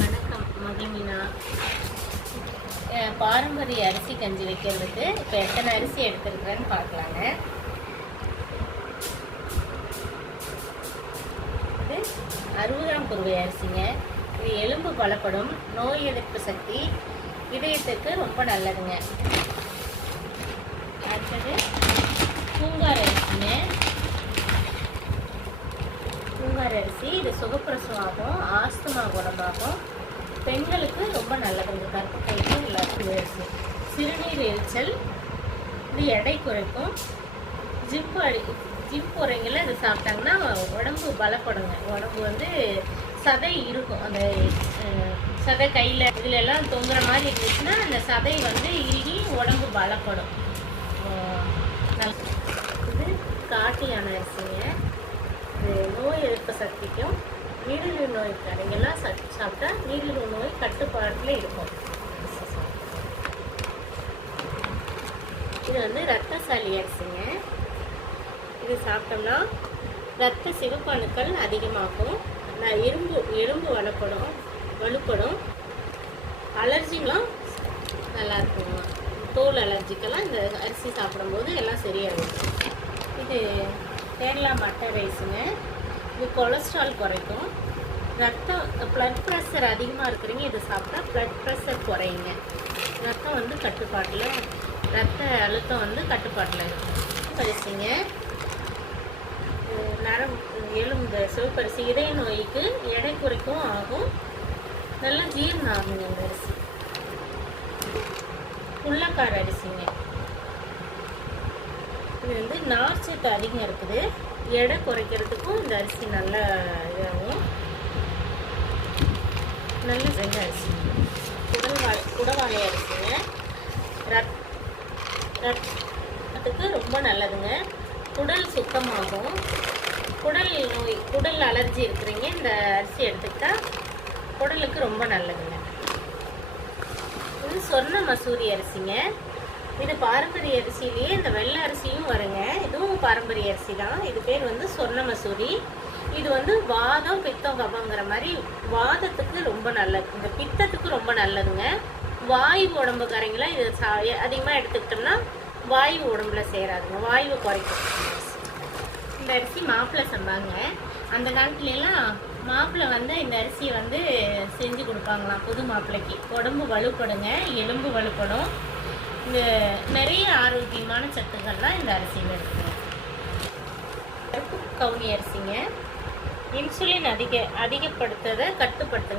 வணக்கம் மகிமினா. பாரம்பரிய அரிசி கஞ்சி வைக்கிறதுக்கு இப்போ எத்தனை அரிசி எடுத்துருக்குறேன்னு பார்க்கலாங்க. இது 60 கிராம் குருவை அரிசிங்க. இது எலும்பு பலப்படும், நோய் எதிர்ப்பு சக்தி, இதயத்துக்கு ரொம்ப நல்லதுங்க. அடுத்தது பூங்கார் அரிசிங்க. பூங்கார் அரிசி இது சுகப்பிரசவமாகும், ஆஸ்துமா குணமாகும், பெண்களுக்கு ரொம்ப நல்லதுங்க. கற்பனைக்கு எல்லாத்துக்கும் அரிசி. சிறுநீர் எரிச்சல், இது எடை குறைக்கும். ஜிம் போகிறவங்கள இது சாப்பிட்டாங்கன்னா உடம்பு பலப்படுங்க. உடம்பு வந்து சதை இருக்கும், அந்த சதை கையில் இதில் எல்லாம் தொங்குற மாதிரி இருந்துச்சுன்னா அந்த சதை வந்து இறுகி உடம்பு பலப்படும். இது காட்டு யானை அரிசிங்க. இது நோய் எதிர்ப்பு சக்திக்கும், நீரிழிவு நோய்க்காரங்கெல்லாம் சாப்பிட்டா நீரிழிவு நோய் கட்டுப்பாட்டில் இருக்கும். இது வந்து ரத்தசாலி அரிசிங்க. இது சாப்பிட்டோம்னா ரத்த சிவப்பணுக்கள் அதிகமாகும், எலும்பு வலுப்படும், அலர்ஜிலாம் நல்லா இருக்குங்க. தோல் அலர்ஜிக்கெல்லாம் இந்த அரிசி சாப்பிடும்போது எல்லாம் சரியாகும். இது கேரளா மட்டை ரைஸுங்க. இது கொலஸ்ட்ரால் குறைக்கும். ப்ளட் ப்ரெஷர் அதிகமாக இருக்கிறீங்க இதை சாப்பிட்டா ப்ளட் ப்ரெஷர் குறையுங்க. ரத்தம் வந்து கட்டுப்பாட்டில், ரத்த அழுத்தம் வந்து கட்டுப்பாட்டில் இருக்கும். அரிசிங்க, எலும்பு சிவப்பரிசி இதய நோய்க்கு எடை குறைக்கும் ஆகும், நல்லா ஜீரணம் ஆகுங்க இந்த அரிசி. புள்ளக்கார அரிசிங்க. இது வந்து நார்ச்சத்து அதிகம் இருக்குது, எடை குறைக்கிறதுக்கும் இந்த அரிசி நல்ல இதாகும். நல்ல வெள்ளை அரிசி. குடவாழை அரிசிங்க. ரத்தத்துக்கு ரொம்ப நல்லதுங்க. குடல் சுத்தமாகும். குடல் அலர்ஜி இருக்கிறீங்க இந்த அரிசி எடுத்துக்கிட்டா குடலுக்கு ரொம்ப நல்லதுங்க. இது சொர்ண மசூரி அரிசிங்க. இது பாரம்பரிய அரிசியிலேயே இந்த வெள்ளை அரிசியும் வருங்க. இதுவும் பாரம்பரிய அரிசி தான். இது பேர் வந்து சொர்ண மசூரி. இது வந்து வாதம், பித்தம், கபங்கிற மாதிரி வாதத்துக்கு ரொம்ப நல்லது, இந்த பித்தத்துக்கு ரொம்ப நல்லதுங்க. வாயு உடம்புக்காரங்களாம் இது அதிகமாக எடுத்துக்கிட்டோம்னா வாயு உடம்புல சேராதுங்க, வாயுவை குறைக்கும். இந்த அரிசி மாப்பிள்ளை சம்பாங்க. அந்த காலத்துலலாம் மாப்பிள்ளை வந்து இந்த அரிசியை வந்து செஞ்சு கொடுப்பாங்களாம் புது மாப்பிள்ளைக்கு. உடம்பு வலுப்படுங்க, எலும்பு வலுப்படும், இந்த நிறைய ஆரோக்கியமான சத்துக்கள்லாம் இந்த அரிசியில் இருக்குங்க. கருப்பு கவுனி அரிசிங்க. இன்சுலின் அதிகப்படுத்துறதை கட்டுப்படுத்துங்க.